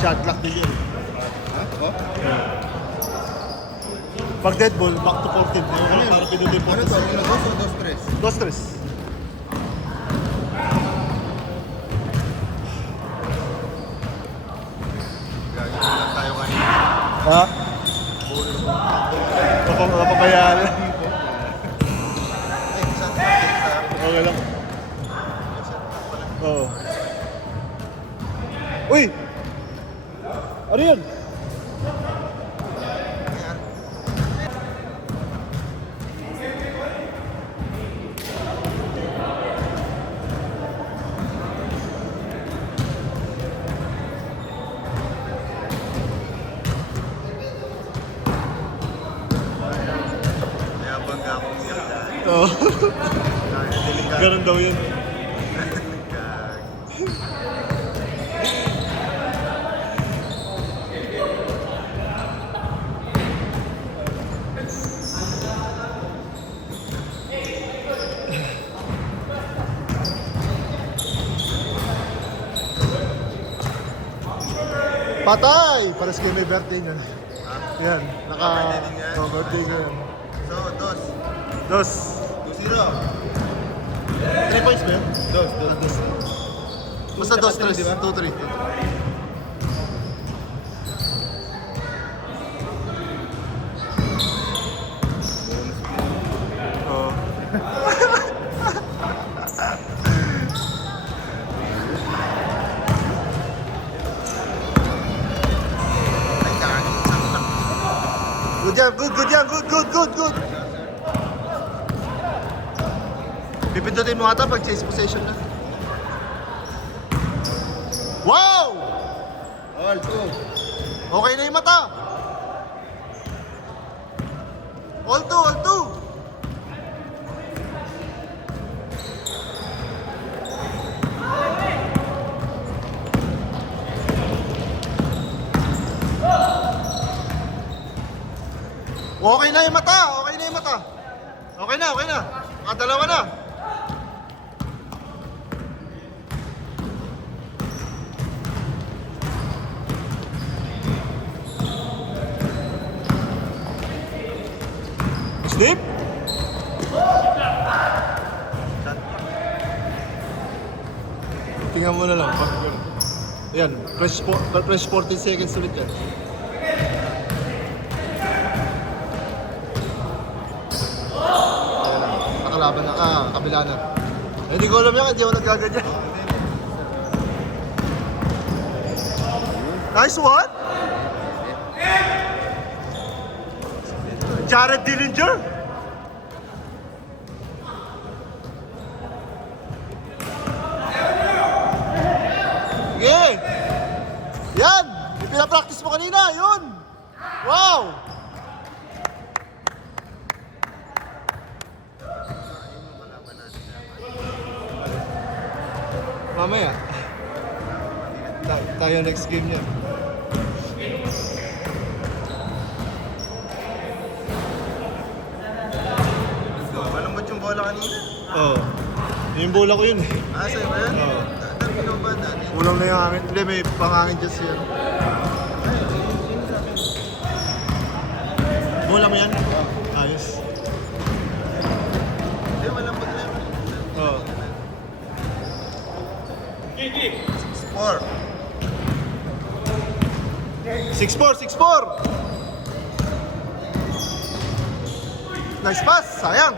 shot clock din yun. Ha? Oh? Pag dead ball, back to 14. Ano yun? Para pinutin po. Ano to? 1, 2 o 2, 3? Dos, tres. Gagawin lang tayo kanina. Ha? Napabayaan. Ay, isang target ha. Okay lang. Oo. Uy! Ano yun? Kaya bangga akong siya dahil. Oo. Delikado. Ganun daw yun. Patay! Pares kayo may birthday niya. Yan, naka... Birthday din yan? Oh, birthday ko yan. So, dos. Dos. 2-0. 3 points ba yun? Dos. Dos. Basta dos, tres. 2-3. Oo. Ay, kakanin. Good yan, good. Pipindutin mo ata pag chase possession na. Wow! All, 2. Okay na yung mata. All two. Okay na yung mata. Okay na. Nakadalawa na. Snip? Tingnan mo na lang. Yan, press 14 seconds ulit yan. Nakalaban na, kabila na. Hindi ko alam yan, hindi ako nagkaganyan. Nice one! Jared Dillinger! Sige! Yan! Yung pinapractice mo kanina, yun! Wow! Mamaya. Tayo next game niya. Malambot yung bola kanina. Oo. Yung bola ko yun. Ah, sa'yo ba yan? Oo. Dami ko ba dati? Kulang na yung hangin. Hindi, may pangangin dyan siya. Bola mo yan? Ayos. Hindi, malambot na yan. Oo. 4. 6-4! Nice pass! Sayang!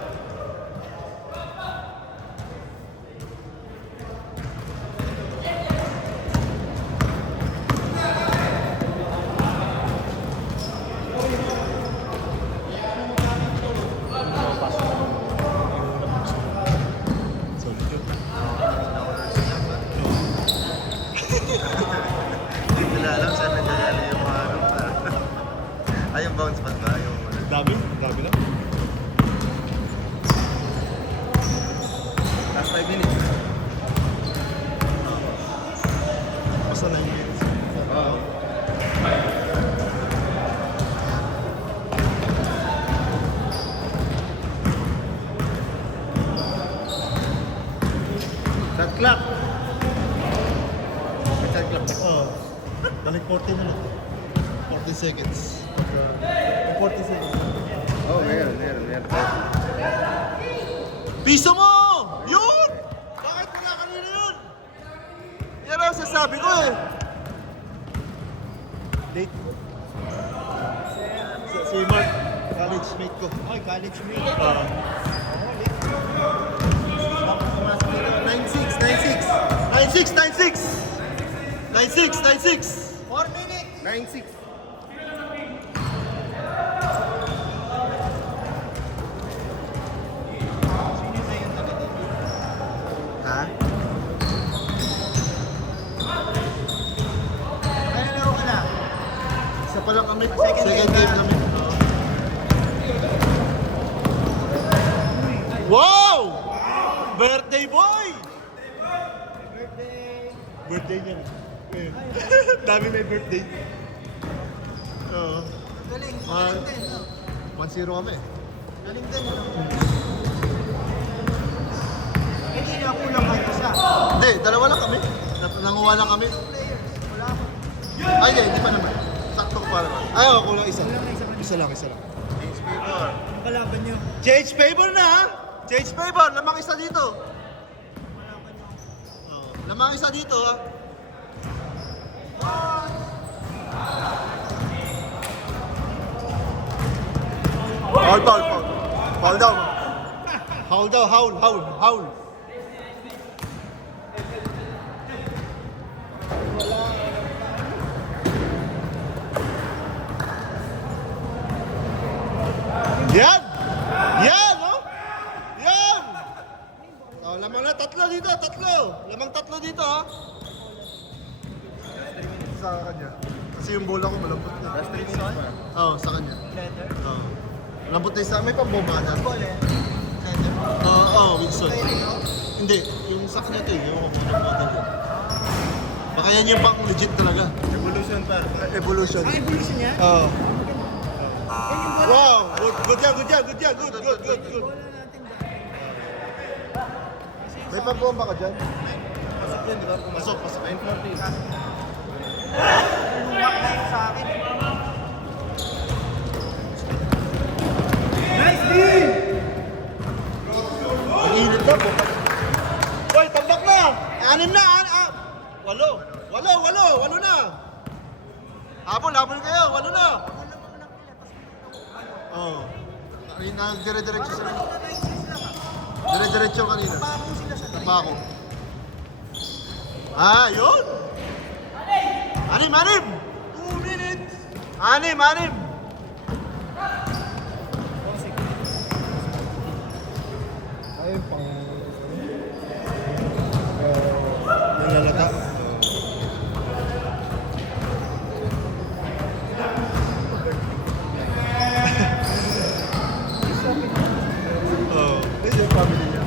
Hindi nila alam saan nagkagaling yung mga ano. Ay, yung bounce pad ba? Yung Dami na. last 5 minutes. Basta 9 minutes. Oo. Shot clock. May shot clock. Oo. Balik 40 na lang. 40 seconds. 40 seconds. Oh, meron. Piso mo! Yun! Bakit wala kanina yun? Yan ang sasabi ko eh. Date. Si Mark, college mate ko. Oy, college mate. 96! 4 minutes. 9-6. Sino na yung taga dito? Ha? Kaya laro ka na. Isa pa lang kami. Second Second game game na. kami. Wow! Birthday boy! Birthday. Birthday niya. Dami may birthday. Oo. Galing. Ah. Galing din. No? 1-0 kami. Galing din. Ano? Hindi na kulang kahit isa. Hindi, dalawa lang kami. Nanguha lang kami. Players. Wala ako. Ay, hindi pa naman. Sakto pa naman. Ay, ako kulang isa. Kulang na isa pa. Isa lang. Change paper. Ang kalaban nyo. Change favor na ha? Change favor. Lamang isa dito. Kalaban nyo. Oh, lamang isa dito ha. Foul. Foul daw. Foul daw, howl. Yan! Yan, oh! Yan! Oh, lamang na, tatlo dito, tatlo. Lamang tatlo dito, ha? Sa kanya. Kasi yung bola ko malambot na. Last 3 minutes pa. Oo, sa kanya. Leather. Oo. Malambot na isa. May pambobada. Ball eh. Leather. Oo, Wilson. Kaya rin ako. Hindi, yung sa kanya to, yung unang model. Baka yan yung pang legit talaga. Evolution pa. Evolution. Ang evolution niya? Oo. Yan yung bola. Wow! Good yan. Bola natin dyan. May pambomba ka dyan? Pasok yun, di ba? Pasok. 9:40. Lumak na yun sa akin. Nice deal! Ang init na po. Hoy, tambak na! Anim na! Walo na! Habol kayo! Walo na! Oo. Nagdire-diretso sila. Dire-diretso kanina. Pako sila sa tayo. Pako. Yun! Anim! 2 minutes! Anim! Ayun pang... nalalata. Oo. This yung family niya.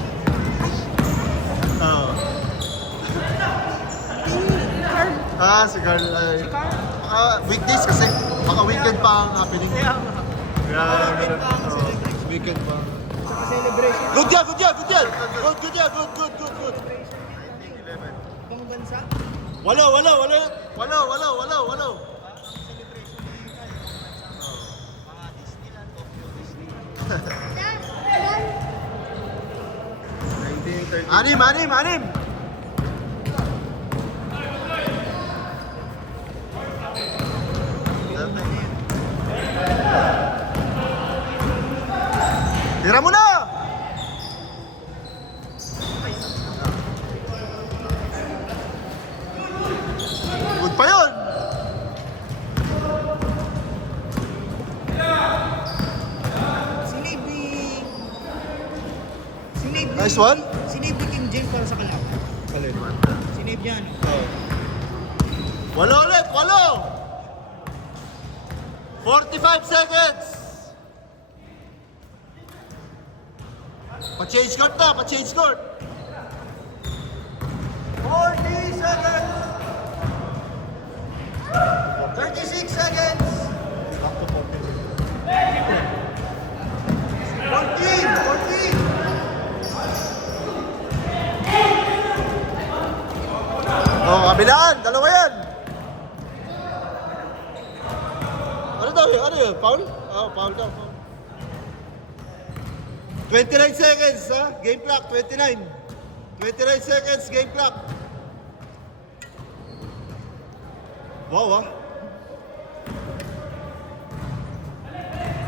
Oo. Si Carl. Weekdays kasi. Baka weekend pa ang happening. Kaya nga. Weekend pa ang celebration. Weekend pa. Saka celebration. Good yan! Good! Ibang bansa. Walo! Celebration na mga Disneyland, Tokyo Disney. 19:30. Anim! Tira mo na! Good pa yun! Sinave ni... Nice one. Sinave ni Kim Jong para sa kalaban. Alin? Sinave niya ano? Walo ulit! 45 seconds! Pa-change court na! 40 seconds! 36 seconds! Up to 40. 14! Oh, kabilaan! Dalawa yan! Ano yun? Foul? Oo, foul daw. Foul. 29 seconds, ha? Game clock, 29. 29 seconds, game clock. Wow, ha?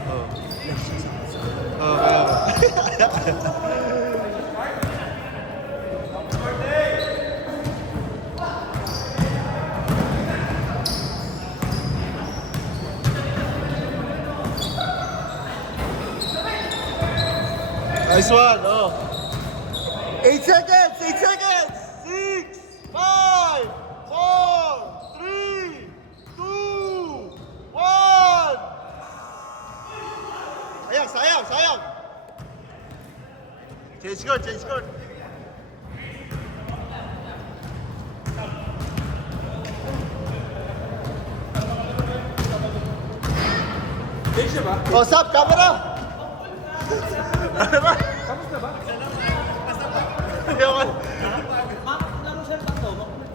Oh. Oh, kaya. Nice one, oh. 8 seconds, 8 seconds. 6, 5, 4, 3, 2, 1. Sayang, sayang, sayang. Change score, change score. Oh, stop, camera. Ano ba? Kamusta ba?